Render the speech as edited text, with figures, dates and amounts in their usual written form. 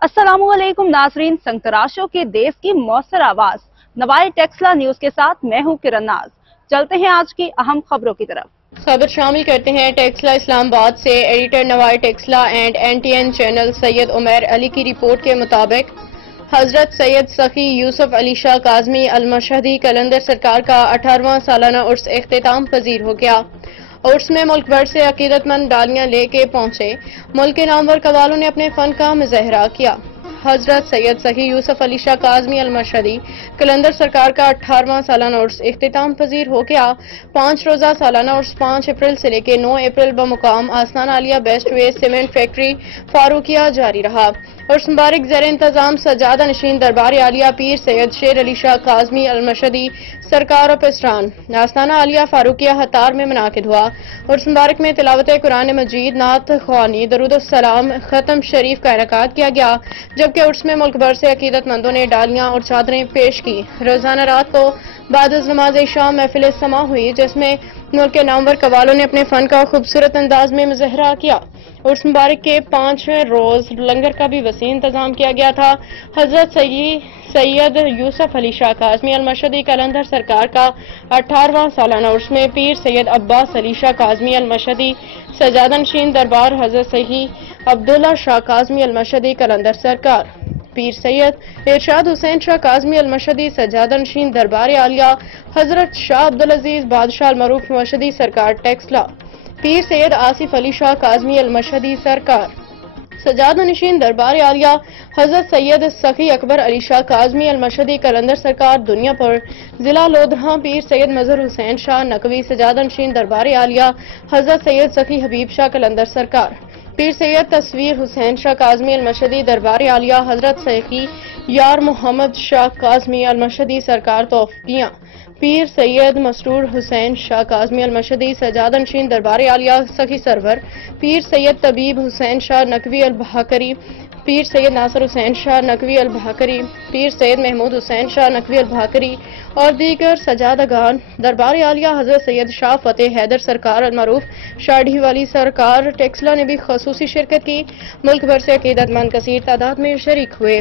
अस्सलाम वालेकुम नाजरीन, संतराशों के देश की मौसर आवाज नवाए टेक्सला न्यूज के साथ मैं हूं किरण नाज। चलते हैं आज की अहम खबरों की तरफ। खबर शामिल करते हैं टेक्सला इस्लामाबाद से। Editor Nawae Taxila and NTN channel Syed Umar Ali की रिपोर्ट के मुताबिक हजरत सैयद सखी यूसुफ अली शाह काज़मी अल-मशहदी कलंदर सरकार का 18वां सालाना उर्स इख्तिताम पजीर हो गया। उर्स में मुल्क भर से अकीदतमंद डालियां लेके पहुंचे। मुल्क के नामवर कवालों ने अपने फन का मुजाहरा किया। हजरत सैयद सखी यूसुफ अली शाह काज़मी अल-मशहदी कलंदर सरकार का 18वां सालाना उर्स इख्तिताम पजीर हो गया। 5 रोज़ा सालाना उर्स 5 अप्रैल से लेकर 9 अप्रैल बमुकाम Astana Aliya best west cement factory Farooqia जारी रहा। उर्स मुबारक ज़ेर इंतजाम सजादा नशीन दरबार आलिया पीर सैयद शेर अली शाह काज़मी अल-मशहदी सरकार पेस्टान आस्ताना आलिया फारूकिया हतार में मुनाकिद हुआ। उर्स मुबारक में तिलावत कुरान मजीद, नात ख्वानी, दरूद सलाम, खत्म शरीफ का इनेकाद किया गया, जबकि उर्स में मुल्क भर से अकीदतमंदों ने डालियां और चादरें पेश की। रोजाना रात को बाद नमाज शाम महफिल समा हुई, जिसमें मुल्क के नामवर कवालों ने अपने फन का खूबसूरत अंदाज में मुजाहरा किया। उर्स मुबारक के 5 रोज लंगर का भी वसी इंतजाम किया गया था। हजरत सैयद यूसुफ अली शाह काज़मी अल-मशहदी कलंदर सरकार का 18वां सालाना उर्स में पीर सैयद अब्बास अली शाह काज़मी अल-मशहदी सजादा नशीन दरबार हजरत सही अब्दुल्ला शाह काज़मी अल-मशहदी कलंदर सरकार, पीर सैयद इरशाद हुसैन शाह काज़मी अल-मशहदी सजादा नशीन दरबार आलिया हजरत शाह अब्दुल अजीज बादशाह अल-मरूफ मशहदी सरकार टेक्सला, पीर सैयद आसिफ अली शाह काज़मी अल-मशहदी सरकार सजादा नशीन दरबार आलिया हजरत सैयद सखी अकबर अली शाह काज़मी अल-मशहदी कलंदर सरकार दुनियापुर जिला लोधरा, पीर सैयद मजहर हुसैन शाह नकवी सजादा नशीन दरबार आलिया हजरत सैयद सखी हबीब शाह कलंदर सरकार, पीर सैयद तस्वीर हुसैन शाह काज़मी अल-मशहदी दरबार आलिया हजरत सखी यार मोहम्मद शाह काज़मी अल-मशहदी सरकार तौफिकियां, पीर सैयद मसरूर हुसैन शाह काज़मी अल-मशहदी सजादा नशीन दरबार आलिया सखी सरवर, पीर सैयद तबीब हुसैन शाह नकवी अल-बहाकरी, पीर सैयद नासिर हुसैन शाह नकवी अल-बहाकरी, पीर सैयद महमूद हुसैन शाह नकवी अल-बहाकरी और दीगर सजादगान दरबार आलिया हजरत सैयद शाह फतेह हैदर सरकार अल-मरूफ शाढ़ी वाली सरकार टेक्सला ने भी खसूसी शिरकत की। मुल्क भर से अकीदतमंद कसीर तादाद में शरीक हुए।